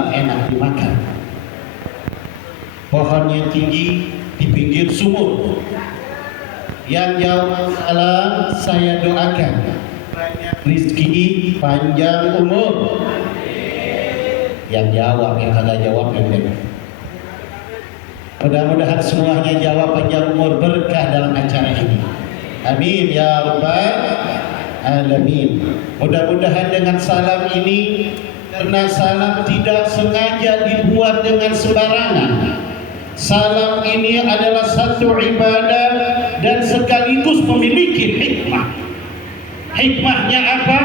halal enak dimakan. Pohonnya tinggi di pinggir sumur. Yang jawab salam saya doakan banyak rezeki, panjang umur. Yang jawab, yang kagak jawab yang mudah-mudahan semuanya jawab panjang umur, berkah dalam acara ini. Amin ya rabbal alamin. Mudah-mudahan dengan salam ini, karena salam tidak sengaja dibuat dengan sembarangan. Salam ini adalah satu ibadah dan sekaligus memiliki hikmah. Hikmahnya apa?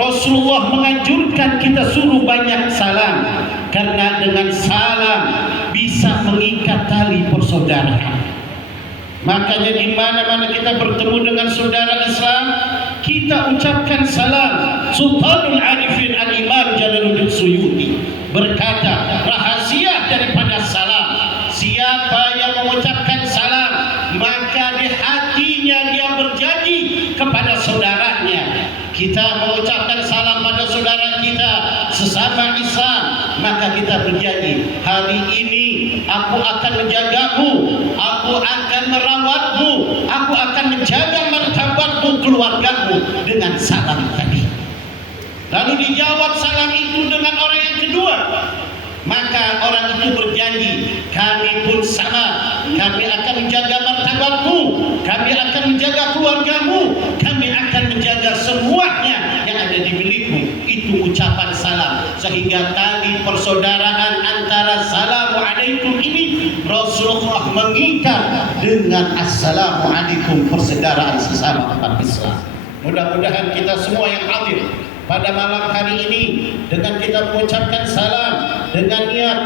Rasulullah menganjurkan kita suruh banyak salam, karena dengan salam bisa mengikat tali persaudaraan. Makanya di mana-mana kita bertemu dengan saudara Islam, kita ucapkan salam. Sultanul Arifin Al-Imam Jalaluddin Suyuti berkata, rahasia daripada salam, siapa yang mengucapkan salam, maka di hatinya dia berjanji kepada saudaranya. Kita mengucapkan salam pada saudara kita sesama Islam, maka kita berjanji, hari ini aku akan menjagamu, aku akan merawatmu, aku akan menjaga martabatmu, keluargamu dengan salam tadi. Lalu dijawab salam itu dengan orang yang kedua, maka orang itu berjanji, kami pun sama, kami akan menjaga martabatmu, kami akan menjaga keluargamu, kami akan menjaga semuanya yang ada di milikmu. Itu ucapan salam, sehingga tali persaudaraan antara assalamualaikum ini Rasulullah mengikat dengan assalamualaikum, persaudaraan sesama umat Islam. Mudah-mudahan kita semua yang hadir pada malam hari ini dengan kita mengucapkan salam dengan niat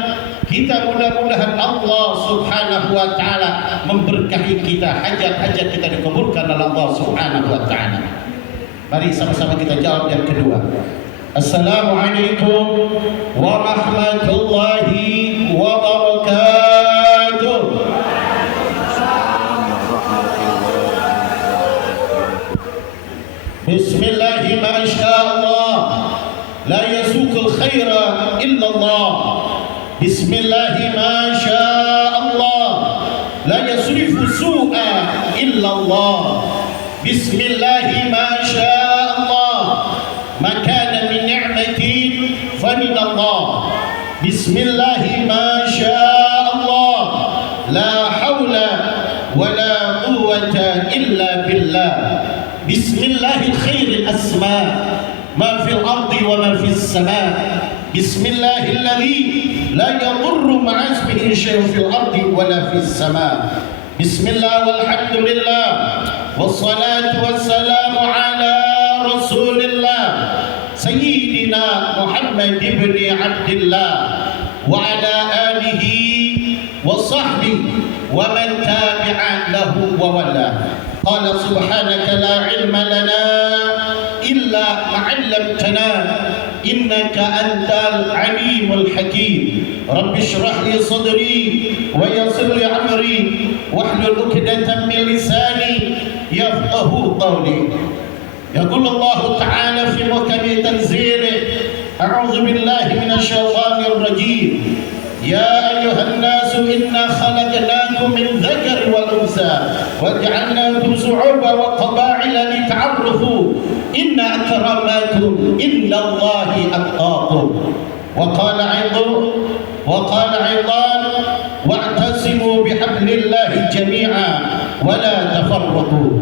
kita, mudah-mudahan Allah Subhanahu wa taala memberkahi kita, hajat-hajat kita dikabulkan oleh Allah Subhanahu wa taala. Mari sama-sama kita jawab yang kedua. Assalamualaikum warahmatullahi wabarakatuh. Bismillahi ma sya'allah, la yasuqul khaira illallah. Bismillahi ma sya'allah, la yasrifu su'a illallah. Bismillahi ma sya'allah, ma kana min ni'matin fa min Allah. Bismillahi ma sya'allah, la hawla wa la quwwata illa billah. Bismillahil khairil asma, ma fil ardi wa ma fis sama. Bismillahil ladzi la yadurru ma'a ismihi syai'un fil ardi wa la fis sama. Bismillah walhamdulillah wassalatu wassalamu ala rasulillah sayyidina Muhammad ibn Abdillah wa ala alihi wa sahbihi wa man tabi'a lahu wa wala. Qala subhanaka la ilma lana illa ma 'allamtana innaka antal alimul hakim. Rabbi shrah li sadri wa yassir li amri wahlul 'uqdatam min lisani yafqahu qawli. Yaqulu Allah ta'ala fi muhkami tanzilih, a'udzu billahi minasy syaithanir rajim. Ya ayyuhan nasu inna khalaqnakum min dzakari wal unsa wa ja'alnakum shu'uban wa qaba'ila lita'arafu inna akramakum indallahi atqakum. Wa qala aidan wa'tasimu bihablillahi jami'a wa la tafarraqu.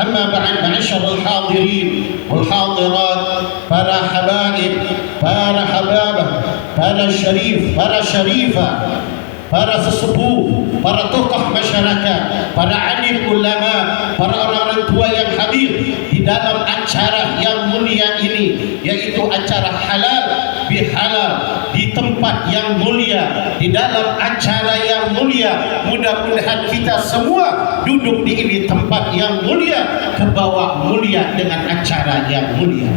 Amma ba'd, ma'asyiral hadirin wal hadirat, para habaib, para hababah, para syarif, para syarifah, para sesepuh, para tokoh masyarakat, para alim ulama, para orang-orang tua yang hadir di dalam acara yang mulia ini, yaitu acara halal bihalal di tempat yang mulia, di dalam acara yang mulia. Mudah-mudahan kita semua duduk di ini tempat yang mulia, ke bawah mulia dengan acara yang mulia.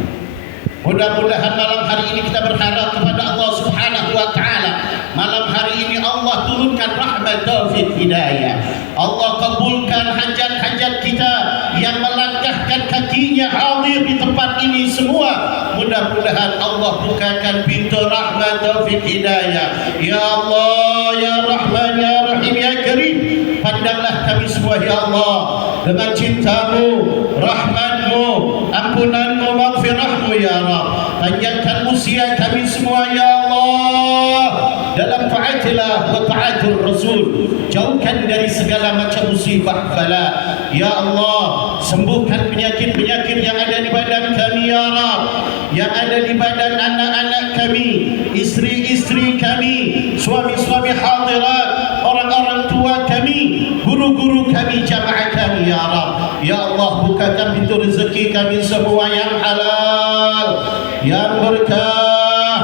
Mudah-mudahan malam hari ini kita berharap kepada Allah Subhanahu wa taala, malam hari ini Allah turunkan rahmat, taufik, hidayah. Allah kabulkan hajat-hajat kita yang melangkahkan kakinya hadir hadir di tempat ini semua, mudah-mudahan Allah bukakan pintu rahmat taufik hidayah. Ya Allah, ya Rahman, ya Rahim, ya Karim, pandanglah kami semua ya Allah dengan cinta-Mu, rahmat-Mu, ampunan-Mu, maghfirah-Mu ya Rabb. Panjangkan usia kami semua ya Allah dalam taatilah wa taatur Rasul. Jauhkan dari segala macam musibah bala ya Allah. Sembuhkan penyakit-penyakit yang ada di badan kami ya Rabb, yang ada di badan anak-anak kami, istri-istri kami, suami-suami hadirat, orang-orang tua kami, guru-guru kami, jamaah kami ya Rabb. Ya Allah, bukakan pintu rezeki kami semua yang halal, yang berkah,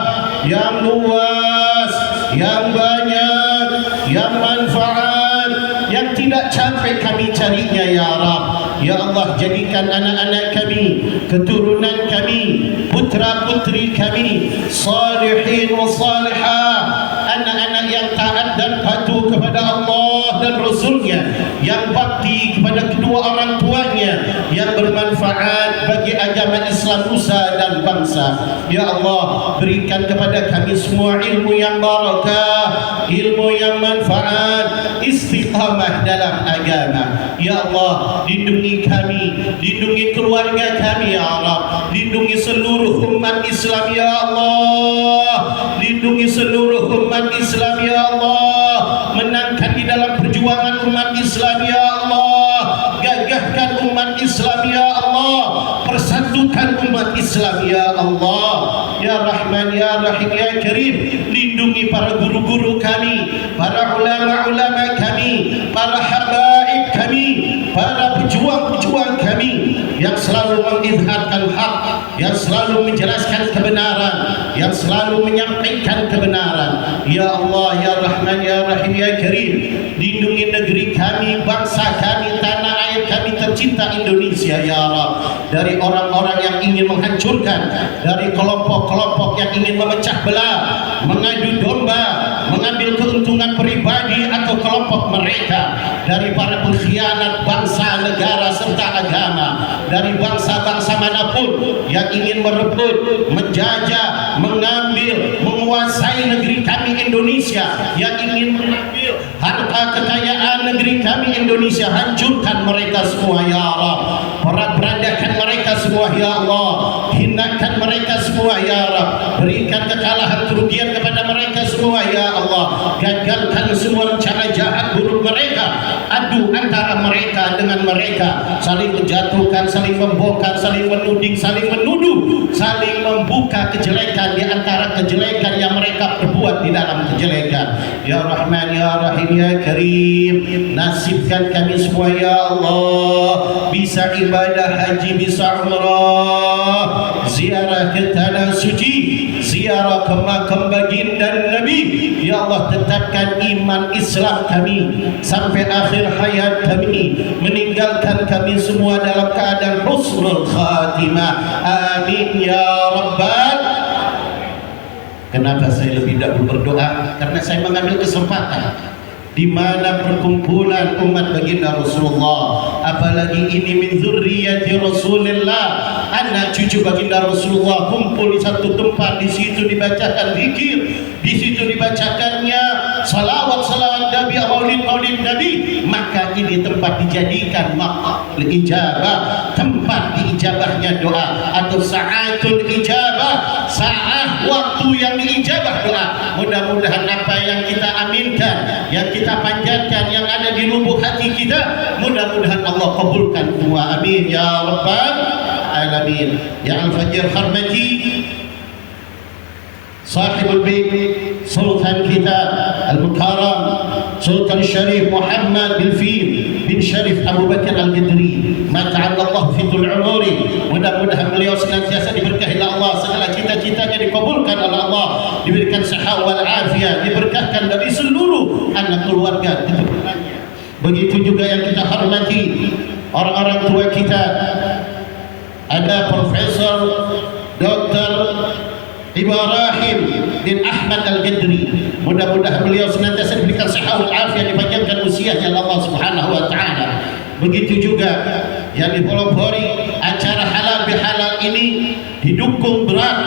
yang luas, yang banyak, yang manfaat, yang tidak capek kami carinya ya Rabb. Ya Allah, jadikan anak-anak kami, keturunan kami, putra-putri kami salihin wa salihah, anak-anak yang taat dan patuh kepada Allah dan Rasulnya, yang bakti kepada kedua orang tuanya, yang bermanfaat bagi agama Islam, nusa dan bangsa. Ya Allah, berikan kepada kami semua ilmu yang barakah, ilmu yang manfaat, istiqamah dalam agama. Ya Allah, lindungi kami, lindungi keluarga kami ya Allah, lindungi seluruh umat Islam ya Allah, lindungi seluruh umat Islam ya Allah, menangkan di dalam perjuangan umat Islam ya Allah, gagahkan umat Islam ya Allah, persatukan umat Islam ya Allah. Ya Rahman, ya Rahim, ya Karim, lindungi para guru-guru kami, para ulama-ulama kami, para habaib kami, para pejuang-pejuang kami yang selalu mengizharkan hak, yang selalu menjelaskan kebenaran, yang selalu menyampaikan kebenaran. Ya Allah, ya Rahman, ya Rahim, ya Karim, lindungi negeri kami, bangsa kami, tanah air kami tercinta Indonesia ya Rabb, dari orang-orang yang ingin menghancurkan, dari kelompok-kelompok yang ingin memecah belah, mengadu domba, mengambil keuntungan pribadi atau kelompok mereka, dari para pengkhianat bangsa, negara serta agama, dari bangsa-bangsa manapun yang ingin merebut, menjajah, mengambil, menguasai negeri kami Indonesia, yang ingin mengambil harta kekayaan negeri kami Indonesia, hancurkan mereka semua ya Rabb, porak-porandakan mereka semua ya Allah, hinakan mereka semua ya Rabb, berikan kekalahan kerugian kepada mereka semua ya Allah, gagalkan semua rencana jahat buruk mereka, adu antara mereka dengan mereka, saling menjatuhkan, saling membongkar, saling menuding, saling menuduh, saling membuka kejelekan di antara kejelekan yang mereka perbuat di dalam kejelekan. Ya Rahman, ya Rahim, ya Karim, nasibkan kami semua ya Allah bisa ibadah haji, bisa umrah, ziarah ke tanah suci, ziarah ke makam baginda Nabi. Ya Allah, tetapkan iman Islam kami sampai akhir hayat kami, meninggalkan kami semua dalam keadaan husnul khatimah. Amin ya Rabbal. Kenapa saya lebih dahulu berdoa? Karena saya mengambil kesempatan di mana perkumpulan umat baginda Rasulullah, apalagi ini min dzurriyyati Rasulillah, anak cucu baginda Rasulullah kumpul di satu tempat, di situ dibacakan zikir, di situ dibacakannya salawat-salawat Nabi, maulid-maulid Nabi, maka ini tempat dijadikan maqam ijabah, tempat diijabahnya doa atau sa'atul ijabah, saat waktu yang diijabah doa. Mudah-mudahan apa yang kita aminkan, yang kita panjatkan, yang ada di lubuk hati kita, mudah-mudahan Allah kabulkan semua. Amin ya Rabbal Alamin. Ya Al-Fajr Kharmati, Sahibul Bait, Sultan kita Al-Mukarram, Sultan Syarif Muhammad bin Fil bin Syarif Abu Bakar Al-Qadri, mata'allahu fitul umuri. Mudah-mudahan beliau senantiasa diberkahi oleh Allah, segala cita-citanya dikabulkan oleh Allah, diberikan sehat wal afiat, diberkahkan dari seluruh anak keluarga keturunannya. Begitu juga yang kita hormati orang-orang tua kita, ada Profesor Dr. Ibrahim bin Ahmad Al-Qadri, mudah-mudahan beliau senantiasa diberikan sehat wal afiat, dipanjangkan usianya oleh Allah Subhanahu wa taala. Begitu juga yang dipelopori acara halal bihalal ini didukung berat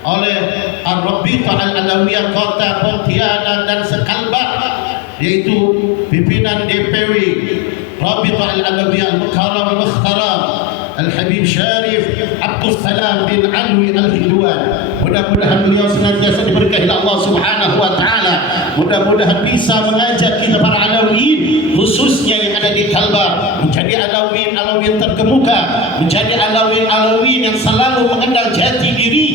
oleh Ar-Rabitah Al-Alawiyah Kota Pontianak dan Sekalbah, yaitu pimpinan DPW Rabitah Al-Alawiyah Al-Mukarram Al-Mukhtaram Al-Habib Syarif Abdul Salam bin Alwi Al-Hindwan. Mudah-mudahan beliau senantiasa diberkahi Allah Subhanahu wa taala. Mudah-mudahan bisa mengajak kita para Alawiyin, khususnya yang ada di Kalbar, menjadi Alawiyin terkemuka, menjadi Alawiyin yang selalu mengenal jati diri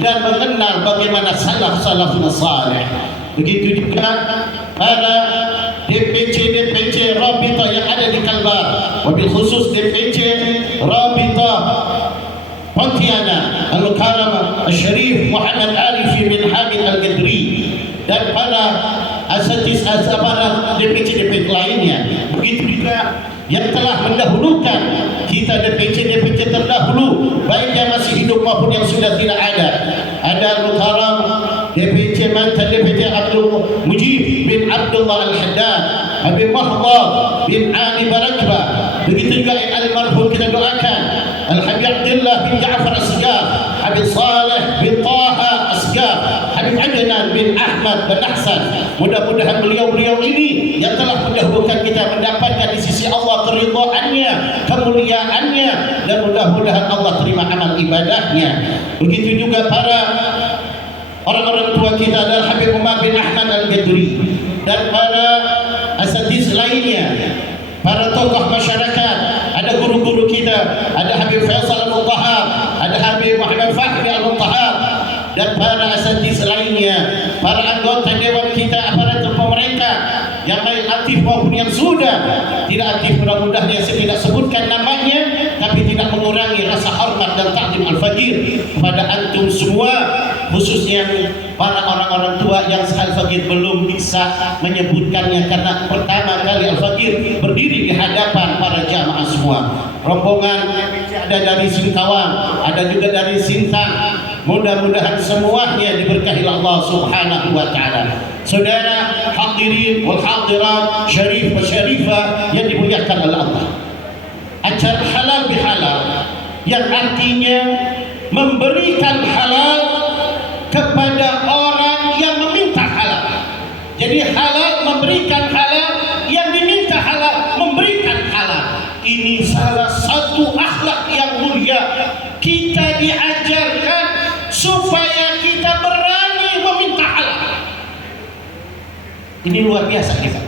dan mengenal bagaimana salafun salih. Begitu juga para DPC Rabitah yang ada di Kalbar, wabil khusus DPC Rabitah Pontianak Al-Mukarram Al-Syarif Muhammad Arif bin Hamid Al-Gadri, dan para para DPC lainnya. Begitu juga yang telah mendahulukan kita, DPC terdahulu, baik yang masih hidup maupun yang sudah tidak ada. Ada Al-Mukarram DPC mantan DPC Abdul Mujib bin Abdullah Al-Haddad, Habib Mahmud bin Ali Barakbah. Begitu juga almarhum kita doakan Al-Habib Abdullah bin Ja'far Asgar, Habib Saleh bin Taha Asgar, Habib Adnan bin Ahmad bin Ahsan. Mudah-mudahan beliau-beliau ini yang telah mendahulukan kita mendapatkan di sisi Allah keridhaannya, kemuliaannya, dan mudah-mudahan Allah terima amal ibadahnya. Begitu juga para orang-orang tua kita adalah Habib Umar bin Ahmad Al-Gadri dan para asatiz lainnya, para tokoh masyarakat, ada guru-guru kita, ada Habib Faisal Al-Muttahar, ada Habib Muhammad Fahmi Al-Muttahar, dan para asatiz lainnya, para anggota dewan kita, aparatur pemerintah yang baik aktif maupun yang sudah tidak aktif. Mudah-mudahan saya tidak sebutkan namanya, tapi tidak mengurangi rasa hormat dan takdim Al-Faqir kepada antum semua, khususnya para orang-orang tua yang Al-Faqir belum bisa menyebutkannya, karena pertama kali Al-Faqir berdiri di hadapan para jamaah semua. Rombongan ada dari Singkawang, ada juga dari Sintang. Mudah-mudahan semuanya diberkahi Allah Subhanahu wa taala. Saudara hadirin wal hadirat, syarif wa syarifah yang dimuliakan oleh Allah. Acara halal bihalal yang artinya memberikan halal kepada orang yang meminta halal. Jadi halal memberikan halal, yang diminta halal memberikan halal. Ini salah satu akhlak yang mulia. Kita diajarkan supaya kita berani meminta halal. Ini luar biasa kita.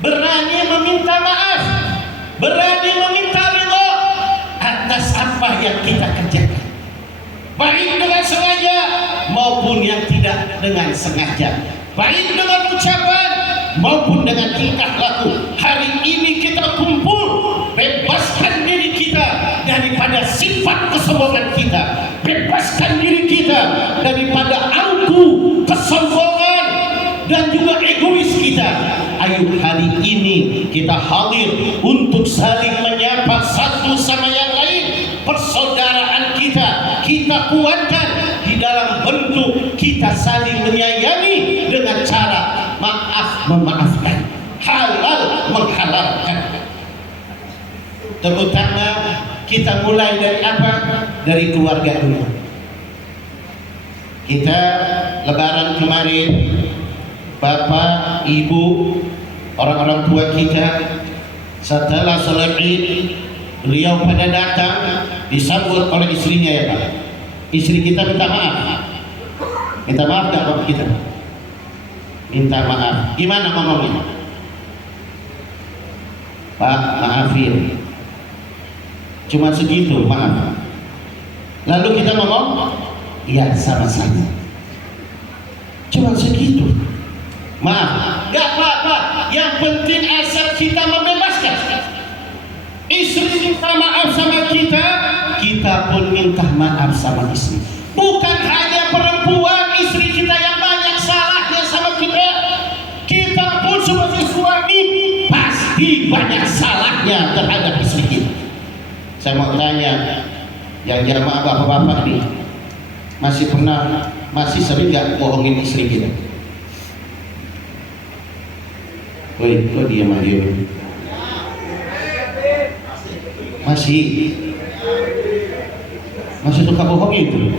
Berani meminta maaf, berani meminta ridha atas apa yang kita kerjakan, baik dengan sengaja maupun yang tidak dengan sengaja, baik dengan ucapan maupun dengan tingkah laku. Hari ini kita kumpul, bebaskan diri kita daripada sifat kesombongan kita, bebaskan diri kita daripada angku kesombongan dan juga egois kita. Ayo hari ini kita hadir untuk saling menyapa satu sama yang lain. Persaudaraan kita kuatkan di dalam bentuk kita saling menyayangi dengan cara maaf memaafkan, halal menghalalkan. Terutama kita mulai dari apa? Dari keluarga dulu. Kita lebaran kemarin, bapak, ibu, orang-orang tua kita, setelah sholat Id, beliau pada datang disambut oleh istrinya, ya Pak. Istri kita minta maaf. Minta maaf gak Bapak kita? Minta maaf. Gimana ngomongnya? Pak, maafin. Cuma segitu, maaf. Lalu kita ngomong, iya sama-sama. Cuma segitu. Maaf. Gak apa-apa. Yang penting asal kita membebaskan. Istri minta maaf sama kita, kita pun minta maaf sama istri. Bukan hanya perempuan, istri kita yang banyak salahnya sama kita, kita pun sebagai suami pasti banyak salahnya terhadap istri kita. Saya mau tanya yang jamaah bapak-bapak nih, masih sering gak bohongin istri kita? Woi, kok diam aja? Masih. Masih suka bohong itu?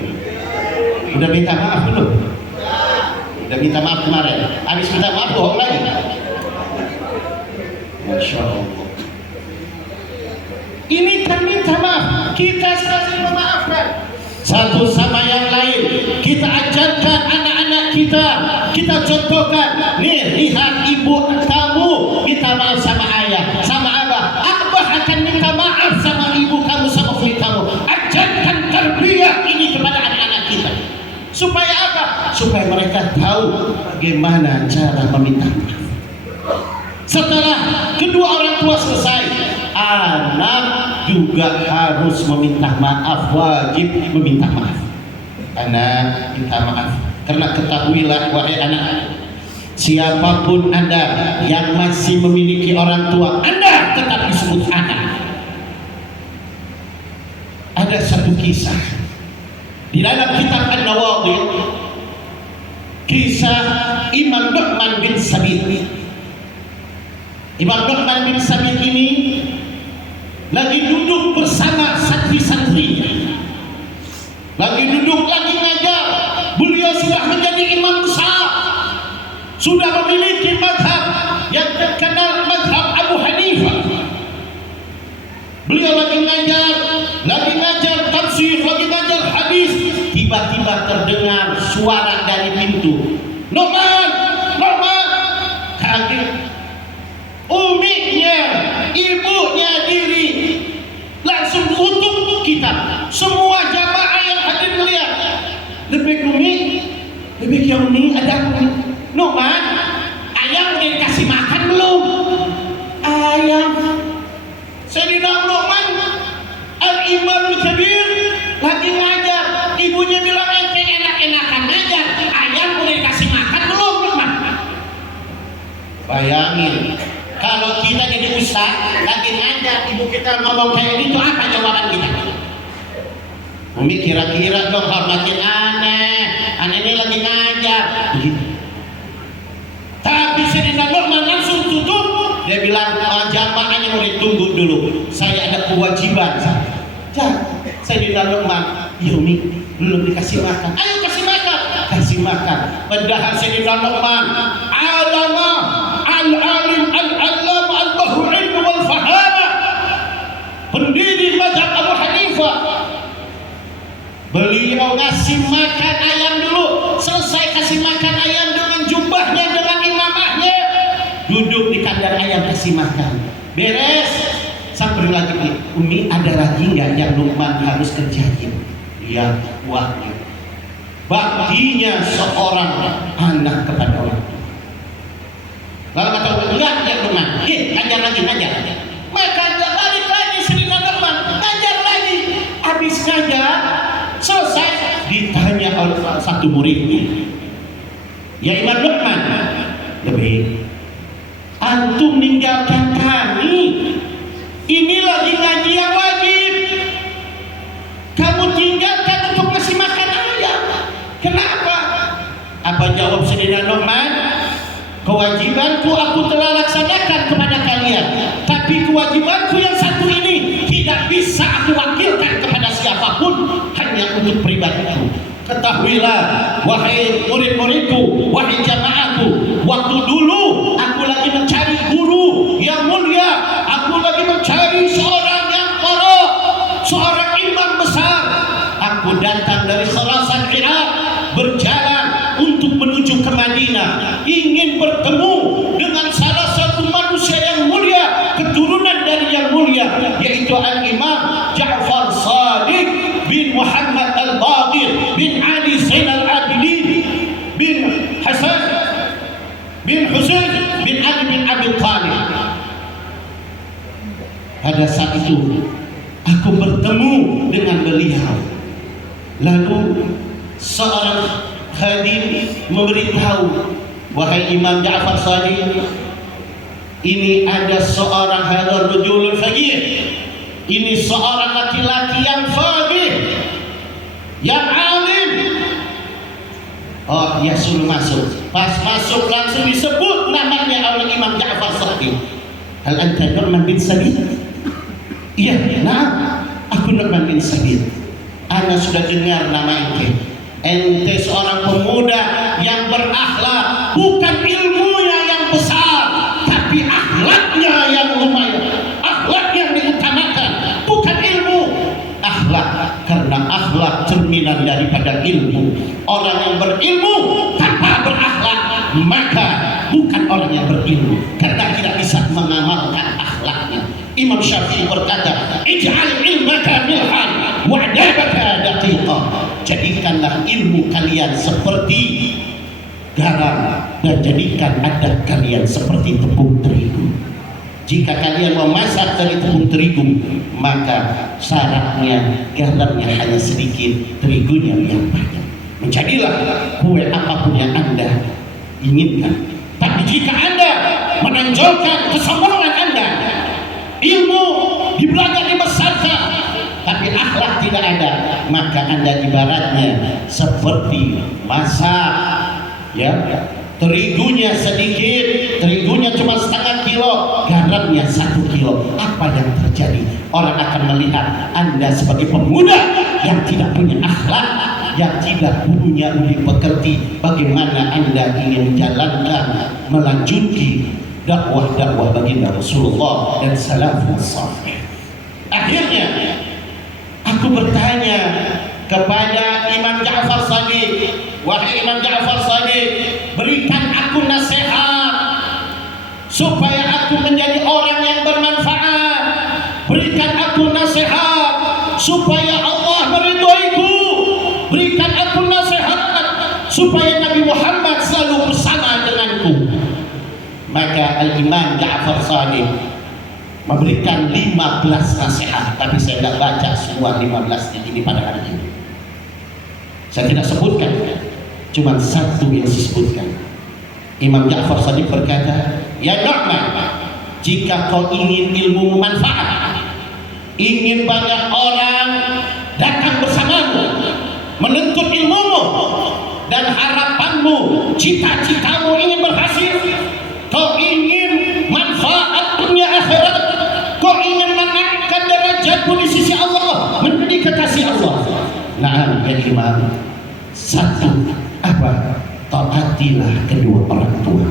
Udah minta maaf belum? Udah minta maaf kemarin. Habis minta maaf bohong lagi. Masya Allah. Ini kan minta maaf. Kita saling memaafkan satu sama yang lain. Kita ajarkan anak-anak kita. Kita contohkan. Nih, lihat ibu kamu minta maaf sama ayah, sama abah. Abah akan minta maaf sama ibu kamu, sama istri kamu. Ajarkan tarbiyah ini kepada anak-anak kita. Supaya apa? Supaya mereka tahu bagaimana cara meminta maaf. Setelah kedua orang tua selesai, anak juga harus meminta maaf, wajib meminta maaf. Anak minta maaf, karena ketahuilah wahai anak, siapapun Anda yang masih memiliki orang tua, Anda tetap disebut anak. Ada satu kisah di dalam kitab An-Nawadhir, kisah Imam Nu'man bin Sabit. Imam Nu'man bin Sabit ini lagi duduk bersama santri-santrinya, lagi duduk, lagi ngajar. Beliau sudah menjadi imam besar, sudah memiliki mazhab yang terkenal, mazhab Abu Hanifah. Beliau lagi ngajar tafsir, lagi ngajar hadis. Tiba-tiba terdengar suara dari pintu. Nu'man, Nu'man. Kaget. Uminya, ibunya diri langsung tutup kitab. Semua jamaah yang hadir melihat. Lebih Umi, lebih Umi, ada Umi. Nu'man, ayam udah dikasih makan belum? Ayam. Sayyidina Nu'man, Al-Imam Al-Kabir lagi ngajar. Ibunya bilang ente enak-enakan ngajar. Ayam udah dikasih makan belum, Nu'man? Bayangin. Kalau kita jadi ustaz, lagi ngajar, ibu kita ngomong kayak gitu, apa jawaban kita? Umi kira-kira dong hormatin aneh ini lagi ngajar. Begitu. Tapi Sayyidina Nu'man langsung tutup. Dia bilang, jamaahnya murid tunggu dulu, saya ada kewajiban. Sayyidina Nu'man, ya Umi, belum dikasih makan. Ayo kasih makan. Kasih makan. Padahal Sayyidina Nu'man, alamah, al-alim, al-allam, al-bahru ilmu wal-fahama, pendiri mazhab Abu Hanifah. Beliau ngasih makan ayam dulu. Selesai kasih makan ayam dengan jubahnya, dengan imamahnya, duduk di kandang ayam kasih makan. Beres. Sampai lagi, Umi ada lagi nggak yang Nu'man harus kerjain? Dia wajib. Baktinya seorang anak kepada orang tua. Lalu kata enggak ya Nu'man, ngajar lagi, ngajar. Maka balik lagi Sayyidina Nu'man, ngajar lagi. Habis ngajar, selesai, ditanya oleh satu muridnya, ya Imam Nu'man, lebih antum meninggalkan kami, ini lagi ngaji yang wajib, kamu tinggalkan untuk ngasih makan ayam. Kenapa? Apa jawab Sayyidina Nu'man? Kewajibanku aku telah laksanakan kepada kalian, tapi kewajibanku yang satu ini tidak bisa aku wakilkan kepada siapapun, hanya untuk pribadiku. Ketahuilah wahai murid-muridku, wahai jamaahku, waktu dulu aku lagi mencari guru yang mulia, aku lagi mencari seorang yang qara, seorang imam besar. Aku datang dari Khurasan Irak, berjalan untuk menuju ke Madinah, ingin bertemu dengan salah satu manusia yang mulia, keturunan dari yang mulia, yaitu Al-Imam Ja'far Shadiq bin Muhammad Al-Baqir bin Ali Zain Al-Abidin bin Hasan bin Husain bin Ali bin Abi Thalib. Pada saat itu aku bertemu dengan beliau. Lalu seorang khadim memberitahu, wahai Imam Ja'far Shadiq, ini ada seorang hadar rajulul faqih, ini seorang laki-laki yang faqih, yang alim. Oh, dia suruh masuk. Pas masuk langsung disebut namanya oleh Imam Ja'far Shadiq. Hal anta Nu'man bin Sabit? Iya, nah, aku Nu'man bin Sabit. Anda sudah dengar nama ente seorang pemuda yang berakhlak, bukan ilmunya yang besar, tapi akhlaknya yang lumayan, akhlak yang diutamakan, bukan ilmu. Akhlak, karena akhlak cerminan daripada ilmu. Orang yang berilmu tanpa berakhlak, maka bukan orang yang berilmu, karena tidak bisa mengamalkan akhlaknya. Imam Syafi'i berkata, ij'al ilmaka milhan wa'dabaka daqiqah. Jadikanlah ilmu kalian seperti garam dan jadikan adab kalian seperti tepung terigu. Jika kalian memasak dari tepung terigu, maka syaratnya garamnya hanya sedikit, terigunya yang banyak. Menjadilah kue apapun yang Anda inginkan. Tapi jika Anda menonjolkan kesombongan Anda, ilmu dibelajar dibesarkan, tapi akhlak tidak ada, maka Anda ibaratnya seperti masak, ya, terigunya sedikit, terigunya cuma setengah kilo, garamnya 1 kilo. Apa yang terjadi? Orang akan melihat Anda sebagai pemuda yang tidak punya akhlak, yang tidak punya budi pekerti. Bagaimana Anda ingin menjalankan, melanjuti dakwah-dakwah baginda Rasulullah dan salafus salih. Akhirnya aku bertanya kepada Imam Ja'far Shadiq, wahai Imam Ja'far Shadiq, berikan aku nasihat supaya aku menjadi orang yang bermanfaat. Berikan aku nasihat supaya Allah meridhoiku. Berikan aku nasihat supaya Nabi Muhammad selalu bersama denganku. Maka Al-Imam Ja'far Shadiq memberikan 15 nasihat, tapi saya tidak baca semua 15 ini pada hari ini. Saya tidak sebutkan, cuma satu yang disebutkan. Imam Ja'far Shadiq berkata, ya Nu'man, jika kau ingin ilmu manfaat, ingin banyak orang datang bersamamu, menuntut ilmumu, dan harapanmu, cita-citamu ingin berhasil, kau ingin manfaat dunia akhirat, kau ingin menaikkan derajatmu di sisi Allah, menjadi kekasih Allah. Nah, ya Imam, satu apa? Taatilah kedua orang tua.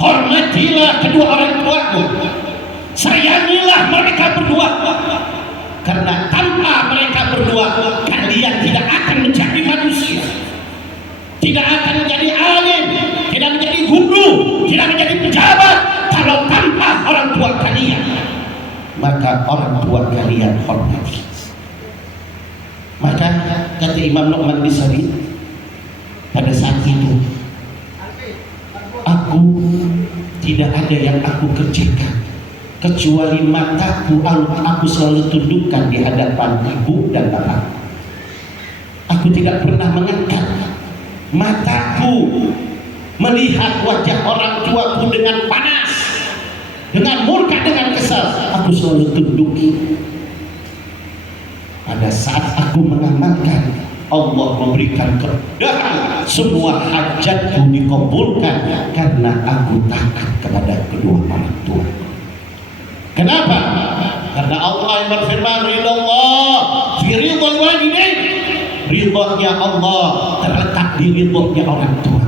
Hormatilah kedua orang tuamu. Sayangilah mereka berdua. Karena tanpa mereka berdua, kalian tidak akan menjadi manusia, tidak akan menjadi alim, tidak menjadi guru, tidak menjadi pejabat. Kalau tanpa orang tua kalian, maka orang tua kalian hormati. Maka kata Imam Nu'man bin Sabit, pada saat itu aku tidak ada yang aku kerjakan kecuali mataku aku selalu tundukkan di hadapan ibu dan bapak. Aku tidak pernah mengangkat mataku melihat wajah orang tuaku dengan panas, dengan murka, dengan kesal. Aku selalu tunduki. Pada saat aku mengamalkan, Allah memberikan kemudahan, semua hajatku dikabulkan karena aku taat kepada kedua orang tua. Kenapa? Karena Allah yang berfirman, ridallah fi ridhal walidain. Ridhonya Allah terletak di ridhonya orang tua.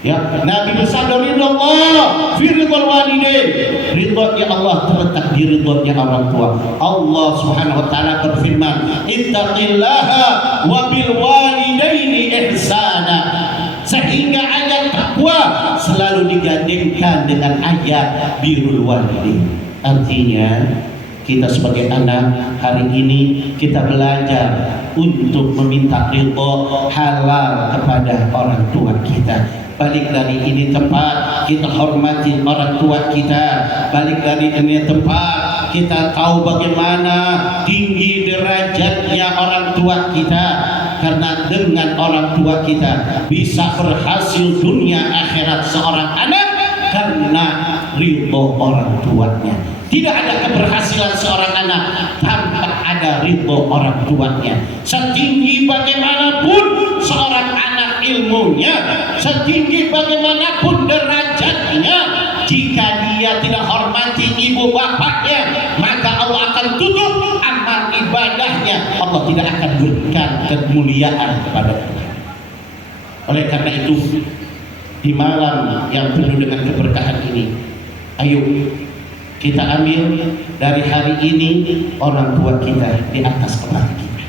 Ya, Nabi bersabda, ridallah fi ridhal walidain. Ridhonya Allah terletak di ridhonya orang tua. Allah Subhanahu wa taala berfirman, ittaqillaha wa bil walidaini ihsana. Sehingga ayat takwa selalu digandengkan dengan ayat birrul walidain. Artinya kita sebagai anak hari ini kita belajar untuk meminta ridho halal kepada orang tua kita. Balik dari ini tempat kita hormati orang tua kita. Balik dari ini tempat kita tahu bagaimana tinggi derajatnya orang tua kita. Karena dengan orang tua kita bisa berhasil dunia akhirat seorang anak karena ridho orang tuanya. Tidak ada keberhasilan seorang anak tanpa ada ridho orang tuanya. Setinggi bagaimanapun seorang anak ilmunya, setinggi bagaimanapun derajatnya, jika dia tidak hormati ibu bapaknya, maka Allah akan tutup ibadahnya, Allah tidak akan berikan kemuliaan kepada kita. Oleh karena itu, di malam yang penuh dengan keberkahan ini, ayo kita ambil dari hari ini orang tua kita di atas kepala kita.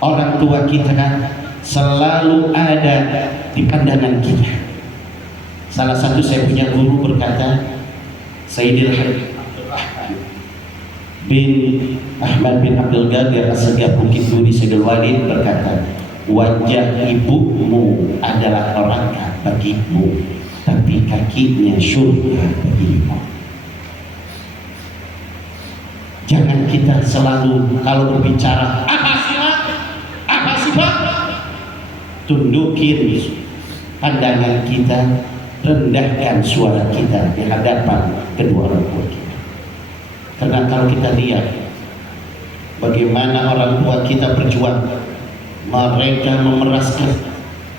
Orang tua kita selalu ada di pandangan kita. Salah satu saya punya guru berkata, Sayyidil Habib bin Ahmad bin Abdul Ghadir As-Segaf Bukit Duri Sayyidul Walid berkata, wajah ibumu adalah neraka bagimu, tapi kakinya surga bagimu. Jangan kita selalu kalau berbicara apa sih Pak, tundukin pandangan kita, rendahkan suara kita di hadapan kedua orang tua kita. Karena kalau kita lihat bagaimana orang tua kita berjuang, mereka memeraskan,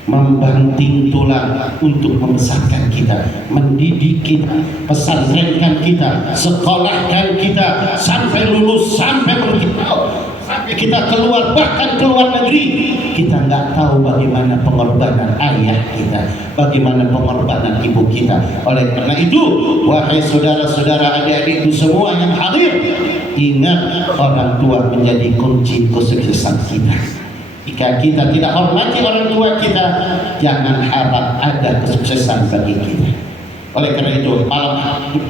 membanting tulang untuk membesarkan kita, mendidik kita, pesantrenkan kita, sekolahkan kita sampai lulus, sampai berkitab, sampai kita keluar, bahkan keluar negeri. Kita nggak tahu bagaimana pengorbanan ayah kita, bagaimana pengorbanan ibu kita. Oleh karena itu, wahai saudara-saudara, adik-adikku semua yang hadir, ingat orang tua menjadi kunci kesuksesan kita. Jika kita tidak hormati orang tua kita, jangan harap ada kesuksesan bagi kita. Oleh karena itu, malam hari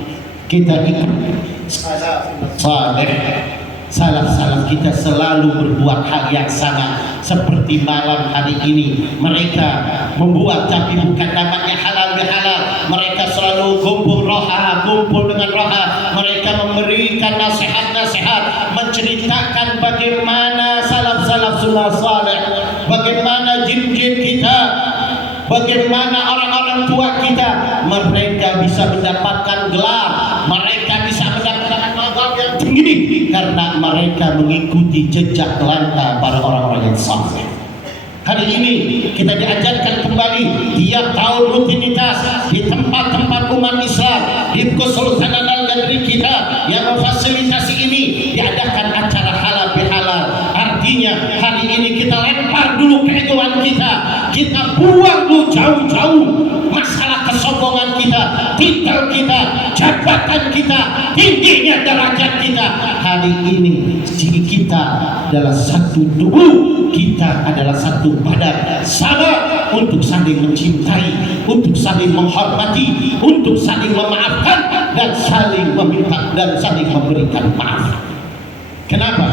kita ikut salaf kita selalu berbuat hal yang sama seperti malam hari ini. Mereka membuat, tapi bukan namanya halal bihalal. Mereka selalu kumpul dengan roha. Mereka memberikan nasihat-nasihat, menceritakan bagaimana salaf-salaf sunnah saleh, bagaimana jin-jin kita, bagaimana orang-orang tua kita, mereka bisa mendapatkan gelar, mereka bisa mendapatkan mazhab yang tinggi karena mereka mengikuti jejak langkah para orang-orang yang saleh. Hari ini kita diajarkan kembali tiap tahun rutinitas di tempat-tempat umat Islam, di Kesultanan Al-Gadri kita yang memfasilitasi ini diadakan acara halal bihalal. Artinya hari ini kita lempar dulu keegoan kita buang dulu jauh-jauh masalah kesombongan kita, titel kita, jabatan kita, tingginya derajat kita. Hari ini kita adalah satu tubuh, kita adalah satu badan, sama untuk saling mencintai, untuk saling menghormati, untuk saling memaafkan dan saling meminta dan saling memberikan maaf. Kenapa?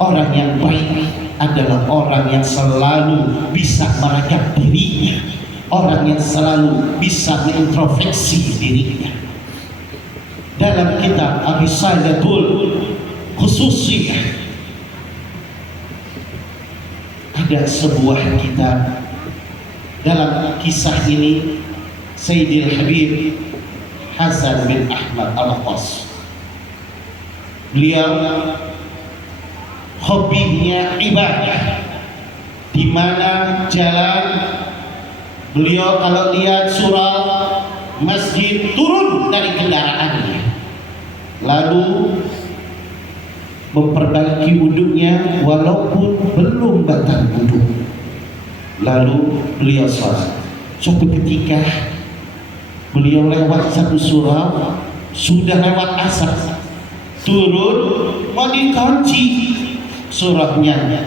Orang yang baik adalah orang yang selalu bisa merajak dirinya, orang yang selalu bisa mengintrospeksi dirinya. Dalam kitab Ar-Risalatul Khususiyah ada sebuah kitab. Dalam kisah ini Sayyidil Habib Hasan bin Ahmad Al-Qas, beliau hobinya ibadah, di mana jalan beliau kalau lihat surau masjid turun dari kendaraannya, lalu memperbaiki wudhunya walaupun belum batal wudhu, lalu beliau sholat. Suatu ketika beliau lewat satu surau, sudah lewat asar, turun mau dikunci surahnya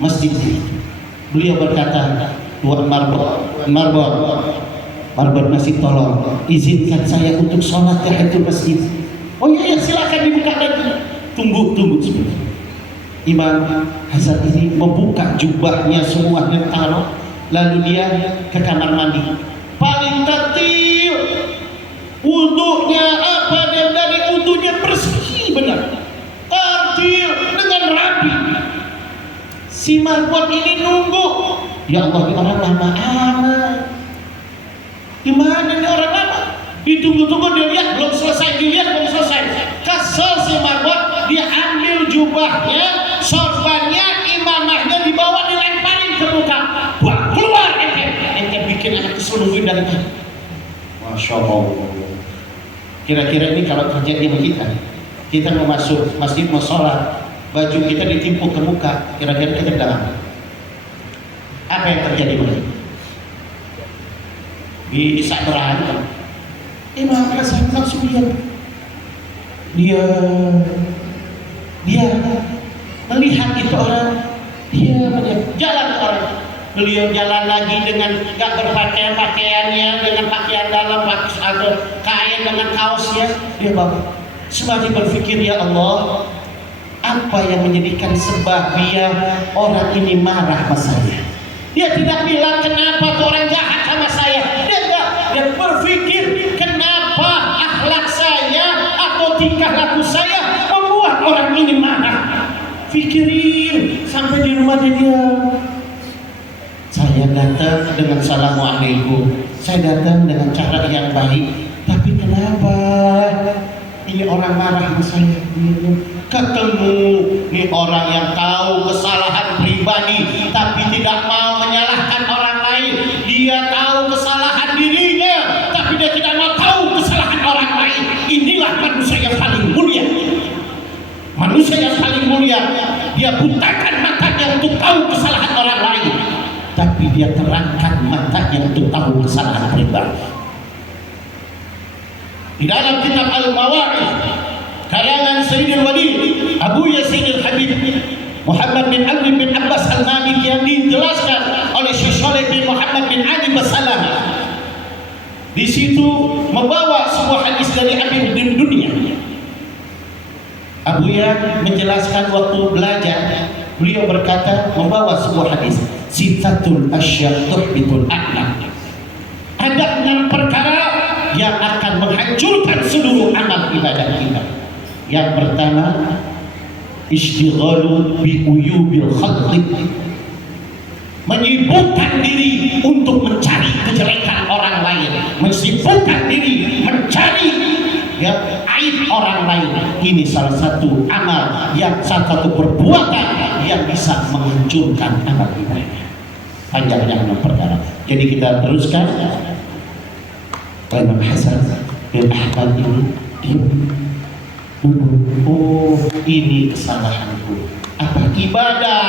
masjid itu. Beliau berkata, Tuan Marbot masih tolong izinkan saya untuk sholat ke itu masjid. Oh iya, silakan dibuka lagi. Tunggu sebentar. Imam Hasan ini membuka jubahnya semuanya taruh, lalu dia ke kamar mandi. Paling tertil wudhunya apa, dan dari wudhunya bersih benar, tertil dengan rapi. Si Marbot ini nunggu, ya Allah, ini orang lama amat. Gimana ini orang lama? Ditunggu-tunggu, dia lihat belum selesai, kesel si Marbot, dia ambil jubahnya, sorbannya, imamahnya dibawa, dilemparin ke muka. Buat keluar ente bikin anak kesel nungguin dari tadi. Masya Allah. Kira-kira ini kalau terjadi sama kita mau masuk masjid, mau sholat, baju kita ditimpuk ke muka, kira-kira kita bilang apa yang terjadi begini? Bisa berantem. Imam Hasan langsung dia melihat itu orang, dia jalan ke orang. Beliau jalan lagi dengan gak berpakaian pakaiannya, dengan pakaian dalam atau kain dengan kaosnya, dia bawa. Semakin berpikir, ya Allah, apa yang menjadikan sebab biar orang ini marah sama saya? Dia tidak bilang kenapa orang jahat sama saya. Dia enggak. Dia berpikir kenapa akhlak saya atau tingkah laku saya membuat orang ini marah. Pikirin sampai di rumah dia. Saya datang dengan assalamualaikum. Saya datang dengan cara yang baik. Tapi kenapa ini orang marah sama saya? Ketemu ini orang yang tahu kesalahan pribadi tapi tidak mau menyalahkan orang lain. Dia tahu kesalahan dirinya tapi dia tidak mau tahu kesalahan orang lain. Inilah manusia yang paling mulia. Manusia yang paling mulia, dia butakan matanya untuk tahu kesalahan orang lain, tapi dia terangkan matanya untuk tahu kesalahan pribadi. Di dalam kitab Al-Mawa'id karangan Sayyidul Wali Abu Yazid Al-Habib Muhammad bin Ali bin Abbas Al-Maliki yang dijelaskan oleh Syekh Shalih bin Muhammad bin Ali Basalam, di situ membawa sebuah hadis dari Abiddin Dunia. Abu Ya menjelaskan waktu belajar, beliau berkata membawa sebuah hadis, sifatul asya' tuhbitul a'lam. Ada 6 perkara yang akan menghancurkan seluruh amal ibadah kita. Yang pertama, istighalu bi uyubil khalqi, menyibukkan diri untuk mencari kejelekan orang lain, menyibukkan diri mencari aib orang lain. Ini salah satu amal yang salah satu perbuatan yang bisa menghancurkan amal ibadah. Panjangnya 6 perkara. Jadi kita teruskan. Imam Hasan bin Ahmad ini oh ini kesalahanku. Apa ibadah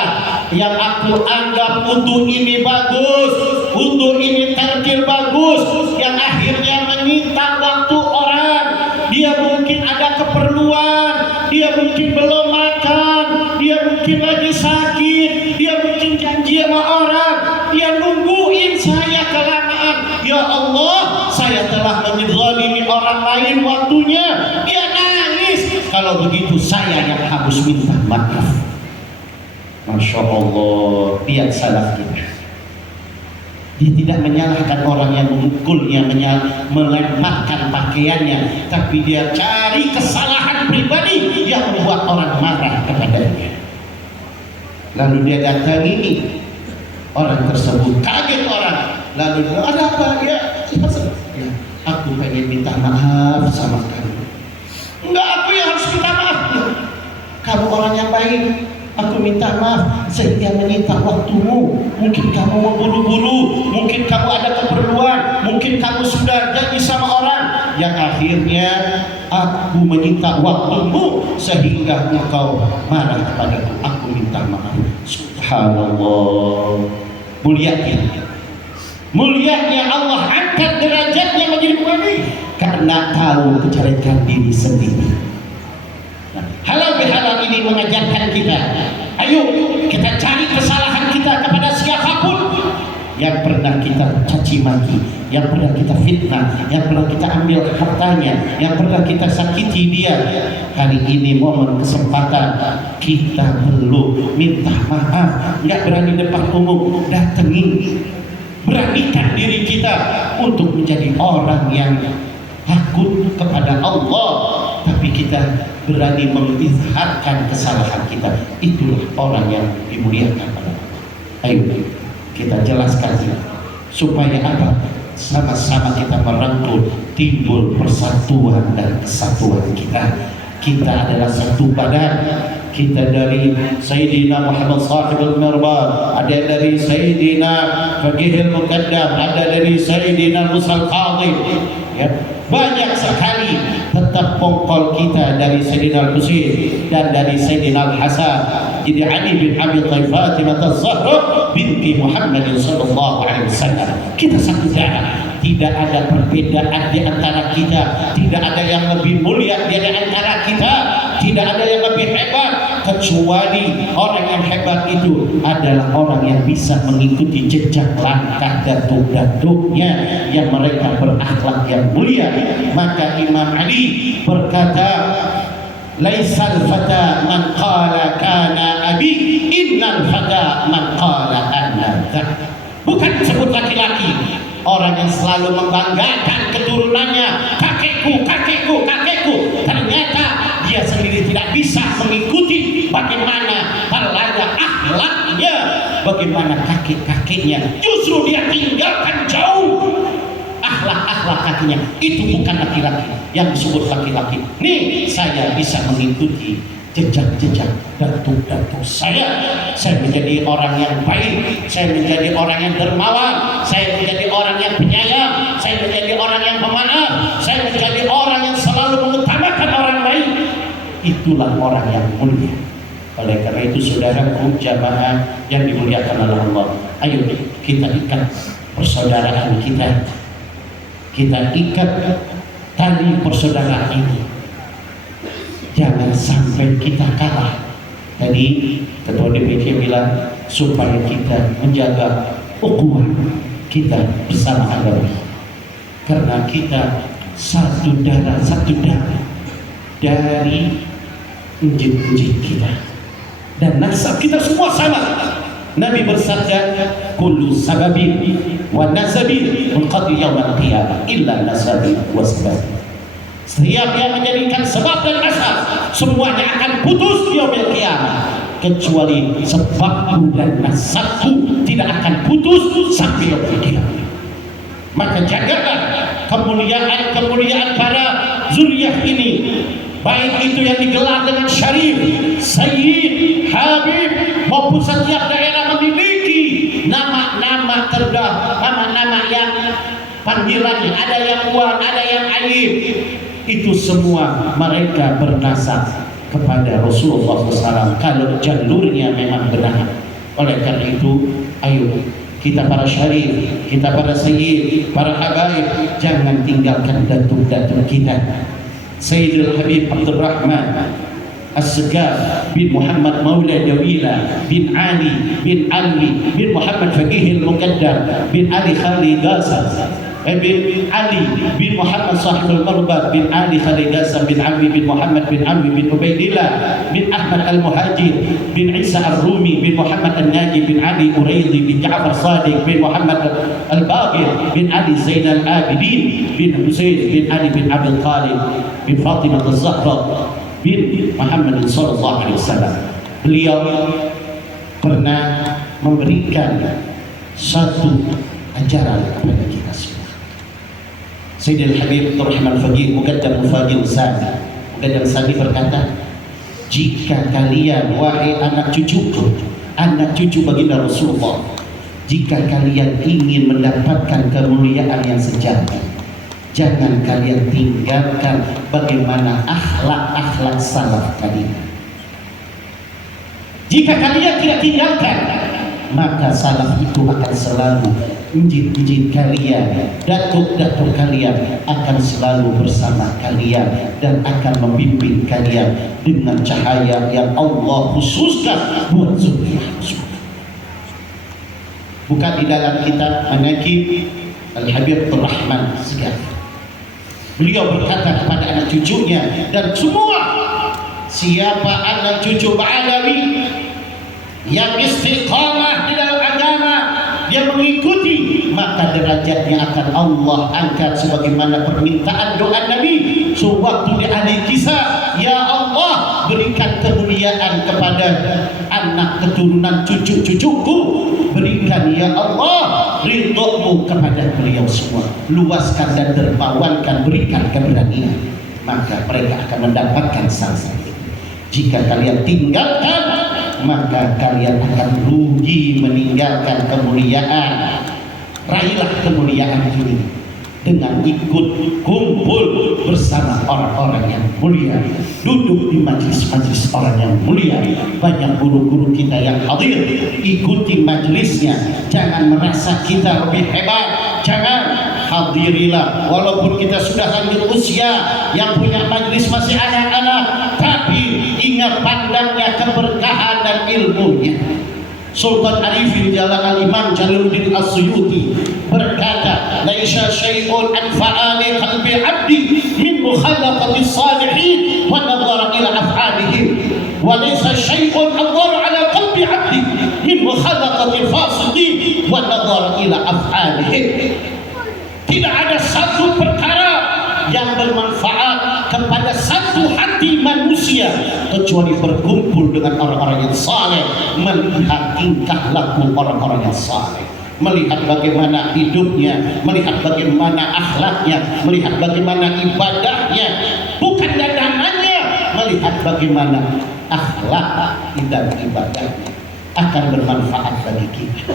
yang aku anggap untuk ini bagus, untuk ini terkil bagus, yang akhirnya menyita waktu orang. Dia mungkin ada keperluan, dia mungkin belum makan, dia mungkin lagi sakit, dia mungkin janji sama orang, dia nungguin saya kelamaan. Ya Allah, saya telah menzalimi orang lain waktunya. Dia nangis. Kalau begitu saya yang harus minta maaf. Masya Allah, lihat salah kita. Dia tidak menyalahkan orang yang memukulnya, melemparkan pakaiannya, tapi dia cari kesalahan pribadi yang membuat orang marah kepadanya. Lalu dia datangi orang tersebut, kaget orang. Lalu dia, ada apa? Ya, aku pengen minta maaf sama kamu. Enggak, aku yang harus minta maaf. Kamu orang yang baik. Aku minta maaf sehingga menyita waktumu. Mungkin kamu mau buru-buru, mungkin kamu ada keperluan, mungkin kamu sudah janji sama orang, yang akhirnya aku menyita waktumu sehingga engkau marah kepadaku. Aku minta maaf. Subhanallah. Mulianya Allah angkat derajatnya menjadi wali karena tahu kejelekan diri sendiri. Halal bihalal ini mengajarkan kita, ayo kita cari kesalahan kita kepada siapapun yang pernah kita caci maki, yang pernah kita fitnah, yang pernah kita ambil hartanya, yang pernah kita sakiti dia. Hari ini momen kesempatan kita perlu minta maaf. Nggak berani depan umum, datangi, beranikan diri kita untuk menjadi orang yang takut kepada Allah, tapi kita berani mengizharkan kesalahan kita. Itulah orang yang dimuliakan pada Allah. Ayo kita jelaskan supaya apa? Sama-sama kita merangkul, timbul persatuan dan kesatuan kita. Kita adalah satu badan. kita dari Sayyidina Muhammad Sahibul Mirbad, ada dari Sayyidina Faqihul Muqaddam, ada dari Sayyidina Musa Al-Qadhi, ya. Banyak sekali tetap pokok kita dari Sayyidina Al-Husain dan dari Sayyidina Al-Hasan. Jadi Ali bin Abi Thalib Fatimah Az-Zahra binti Muhammad sallallahu alaihi wasallam. Kita satu darah. Tidak ada perbedaan di antara kita, tidak ada yang lebih mulia di antara kita, tidak ada yang lebih hebat, kecuali orang yang hebat itu adalah orang yang bisa mengikuti jejak langkah datuk-datuknya yang mereka berakhlak yang mulia. Maka Imam Ali berkata, laisal fata man qala kana abi, innal fata man qala ana. Bukan disebut laki-laki orang yang selalu membanggakan keturunannya, kakekku, kakekku, kakekku. Ternyata dia sendiri tidak bisa mengikuti bagaimana teladan akhlaknya, bagaimana kakek-kakeknya. Justru dia tinggalkan jauh akhlak-akhlak kakinya. Itu bukan laki-laki yang disebut laki-laki. Nih, saya bisa mengikuti jejak-jejak datuk-datuk saya menjadi orang yang baik, saya menjadi orang yang dermawan, saya menjadi orang yang penyayang, saya menjadi orang yang pemaaf, saya menjadi orang yang selalu mengutamakan orang lain. Itulah orang yang mulia. Oleh karena itu, saudaraku jamaah yang dimuliakan oleh Allah, ayo kita ikat persaudaraan kita, kita ikat tali persaudaraan ini. Jangan sampai kita kalah. Tadi Ketua DPC bilang supaya kita menjaga ukhuwah kita bersama agama, karena kita satu darah dari injil kita, dan nasab kita semua sama. Nabi bersabda, kullu sababin wa nasabin munqadi yaumil qiyamah illa nasabi wa sabab. Setiap yang menjadikan sebab dan nasab semuanya akan putus di yaumil qiyamah, kecuali sebabku dan nasabku tidak akan putus sampai yaumil qiyamah. Maka jagalah kemuliaan para zuriyah ini, baik itu yang digelar dengan syarif, sayyid, habib, maupun setiap daerah memiliki nama-nama terdah, nama-nama yang panggilannya, ada yang wan, ada yang alif. Itu semua mereka bernasab kepada Rasulullah SAW kalau jalurnya memang benar. Oleh karena itu, ayo kita para syarif, kita para sayyid, para habaib, jangan tinggalkan datuk-datuk kita. Sayyidul Habib Abdurrahman As-Segaf bin Muhammad Maula Dawila bin Ali bin Ali bin Muhammad Faqihul Muqaddam bin Ali Khalid Ghazal bin Ali bin Muhammad Sahibul Mirbad bin Ali Khalid Ghazal bin Ali bin Muhammad bin Ali bin Ubaidillah bin Ahmad Al-Muhajir bin Isa Ar-Rumi bin Muhammad Al-Naji bin Ali Uraidi bin Ja'far Sadiq bin Muhammad Al-Baqir bin Ali Zainal Abidin bin Husain bin Ali bin Abdul Talib bin Fatimah Az-Zahra bin Muhammad sallallahu alaihi wasallam. Beliau pernah memberikan satu ajaran kepada kita semua. Sayyidul Habib Abdurrahman Faqih Muqaddam Fadil Sani berkata, jika kalian wahai anak cucu baginda Rasulullah, jika kalian ingin mendapatkan kemuliaan yang sejati, jangan kalian tinggalkan bagaimana akhlak-akhlak salaf kalian. Jika kalian tidak tinggalkan, maka salaf itu akan selalu injil kalian, datuk-datuk kalian akan selalu bersama kalian dan akan membimbing kalian dengan cahaya yang Allah khususkan buat zuriyah Rasul. Bukan di dalam kitab Manaqib Al-Habib Abdurrahman Segaf. Beliau berkata kepada anak cucunya dan semua, siapa anak cucu Ba'alawi yang istiqamah di dalam agama, yang mengikuti, maka derajatnya akan Allah angkat sebagaimana permintaan doa Nabi sewaktu di ahli kisah, ya Allah berikan kemuliaan kepada anak keturunan cucu-cucuku, berikan ya Allah ridho-Mu kepada beliau semua, luaskan dan dermawankan, berikan keberanian, maka mereka akan mendapatkan salah satu. Jika kalian tinggalkan, maka kalian akan rugi meninggalkan kemuliaan. Raihlah kemuliaan ini dengan ikut kumpul bersama orang-orang yang mulia, duduk di majlis-majlis orang yang mulia. Banyak guru-guru kita yang hadir, ikuti majlisnya. Jangan merasa kita lebih hebat, jangan. Hadirilah, walaupun kita sudah lanjut usia, yang punya majlis masih anak-anak, tapi ingat pandangnya keberkahan dan ilmunya. Sultan Arifin Jalal Al-Imam Jalaluddin As-Suyuti berkata, laisa syai'un anfa'a li qalbi 'abdi min mukhalaqati salihin wa nadhara ila af'alihim, wa laisa syai'un adhara 'ala qalbi 'abdi min mukhalaqati fasiqin wa nadhara ila af'alihim. Tidak ada satu perkara yang bermanfaat kepada satu hati manusia kecuali berkumpul dengan orang-orang yang saleh, melihat tingkah laku orang-orang yang saleh, melihat bagaimana hidupnya, melihat bagaimana akhlaknya, melihat bagaimana ibadahnya, bukan dandanannya, melihat bagaimana akhlak dan ibadahnya akan bermanfaat bagi kita.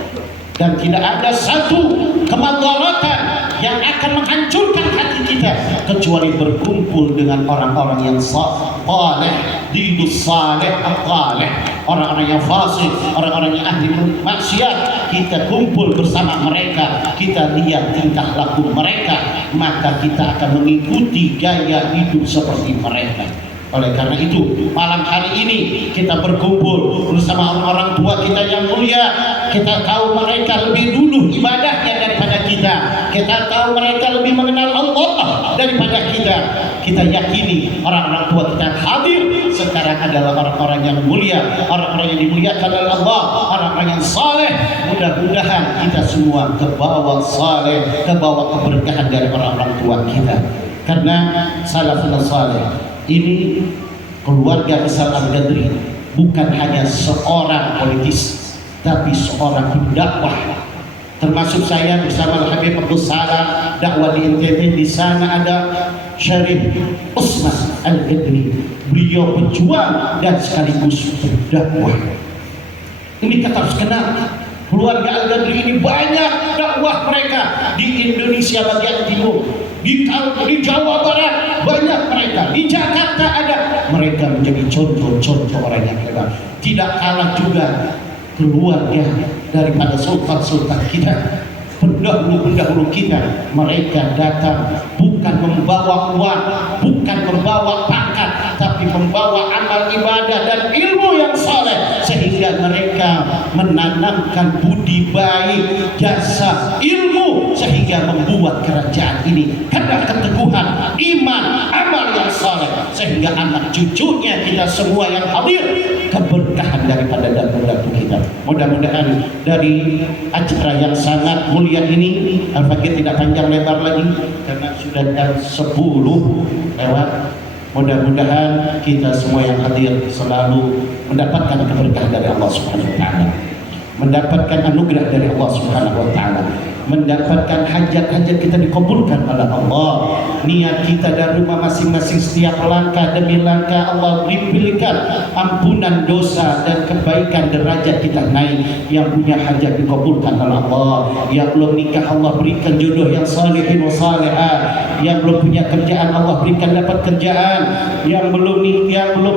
Dan tidak ada satu kemadaratan yang akan menghancurkan hati kita kecuali berkumpul dengan orang-orang yang saleh, dinus saleh, aqaleh, orang-orang yang fasik, orang-orang yang ahli maksiat. Kita kumpul bersama mereka, kita lihat tingkah laku mereka, maka kita akan mengikuti gaya hidup seperti mereka. Oleh karena itu, malam hari ini kita berkumpul bersama orang-orang tua kita yang mulia. Kita tahu mereka lebih dulu ibadahnya daripada kita. Kita tahu mereka lebih mengenal Allah daripada kita. Kita yakini orang-orang tua kita hadir sekarang adalah orang-orang yang mulia, orang-orang yang dimuliakan oleh Allah, orang-orang yang saleh. Mudah-mudahan kita semua ke bawah saleh, ke bawah keberkahan dari orang-orang tua kita. Karena salafun saleh ini keluarga besar Al-Ghadri bukan hanya seorang politis, tapi seorang pendakwah. Termasuk saya bersama Habib Abdul Salam dakwah di NTT. Di sana ada Syarif Usman Al-Ghadri. Beliau pejuang dan sekaligus pendakwah. Ini kita harus kenal. Keluarga Al-Ghadri ini banyak dakwah mereka di Indonesia bagian timur, di Jawa Barat banyak mereka, di Jakarta ada. Mereka menjadi contoh-contoh orang yang hebat. Tidak kalah juga keluarga daripada sultan-sultan kita, pendahulu-pendahulu kita. Mereka datang bukan membawa uang, bukan membawa pangkat, tapi membawa amal ibadah dan ilmu yang saleh, sehingga mereka menanamkan budi baik, jasa ilmu, sehingga membuat kerajaan ini karena keteguhan iman, amal yang saleh, sehingga anak cucunya kita semua yang hadir keberkahan daripada datu-datu kita. Mudah-mudahan dari acara yang sangat mulia ini, Al-Fakir tidak panjang lebar lagi karena sudah jam 10 lewat. Mudah-mudahan kita semua yang hadir selalu mendapatkan keberkahan dari Allah Subhanahu wa taala, mendapatkan anugerah dari Allah Subhanahu wa taala, mendapatkan hajat-hajat kita dikabulkan oleh Allah. Niat kita dari rumah masing-masing setiap langkah demi langkah Allah berikan ampunan dosa dan kebaikan, derajat kita naik. Yang punya hajat dikabulkan oleh Allah. Yang belum nikah Allah berikan jodoh yang salihin wa salihah. Yang belum punya kerjaan Allah berikan dapat kerjaan. Yang belum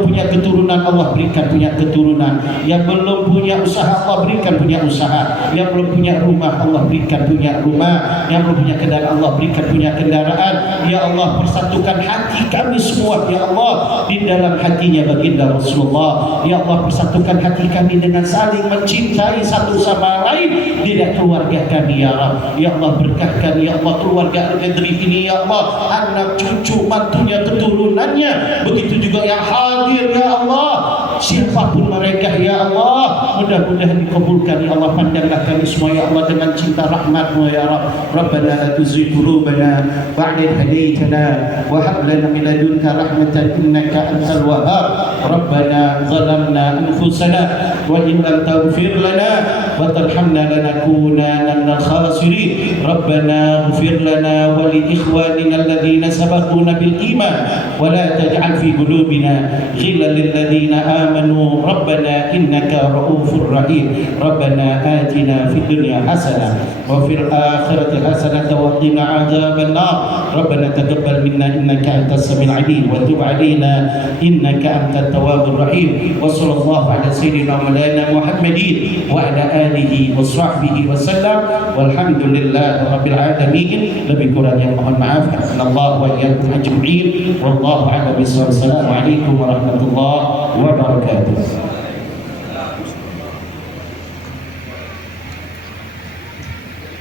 punya keturunan Allah berikan punya keturunan. Yang belum punya usaha Allah berikan punya usaha. Yang belum punya rumah Allah berikan punya rumah. Yang belum punya kendaraan Allah berikan punya kendaraan. Ya Allah, persatukan hati kami semua ya Allah di dalam hatinya baginda Rasulullah. Ya Allah, persatukan hati kami dengan saling mencintai satu sama lain di keluarga kami ya Allah. Ya Allah, berkahkan ya Allah keluarga Al-Ghadri ini ya Allah, anak cucu mantunya keturunannya, begitu juga yang hadir ya Allah. siapapun mereka ya Allah, mudah-mudahan dikabulkan ya Allah. Pandanglah kami semua ya Allah dengan cinta rahmat-Mu ya Rabb. Rabbana la tuzigh qulubana ba'da idh hadaytana wa hab lana min ladunka rahmatan innaka antal wahhab. Rabbana zalamna anfusana wa in lam taghfir lana wa tarhamna lanakunanna minal khasirin. Rabbana ighfir lana wa li ikhwanina alladhina sabaquna bil iman wa la taj'al fi qulubina ghillan lil ladzina amanu rabbana innaka ra'ufur rahim. Rabbana atina fid dunya hasanah wa fil akhirati hasanah wa qina adzaban nar. Rabbana taqabbal minna innaka antas samiul alim wa tub alaina innaka antat tawwabur rahim. Wa sallallahu ala sayyidina maulana Muhammadin wa ala alihi wa sahbihi wa sallam. Walhamdulillahi rabbil alamin. Lebih kurang yang mohon maaf. Allah wa iyyakum ajma'in. Wallahu a'lam bissawab. Assalamualaikum warahmatullahi wabarakatuh.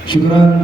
Syukran.